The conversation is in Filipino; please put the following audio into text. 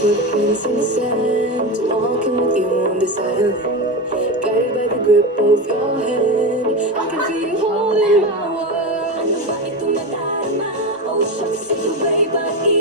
footprints in the sand, walking with you on this island, guided by the grip of your hand. I can feel you holding my world. Ano ba itong nadarama? Oh, shucks, ito ba'y pag-ibig?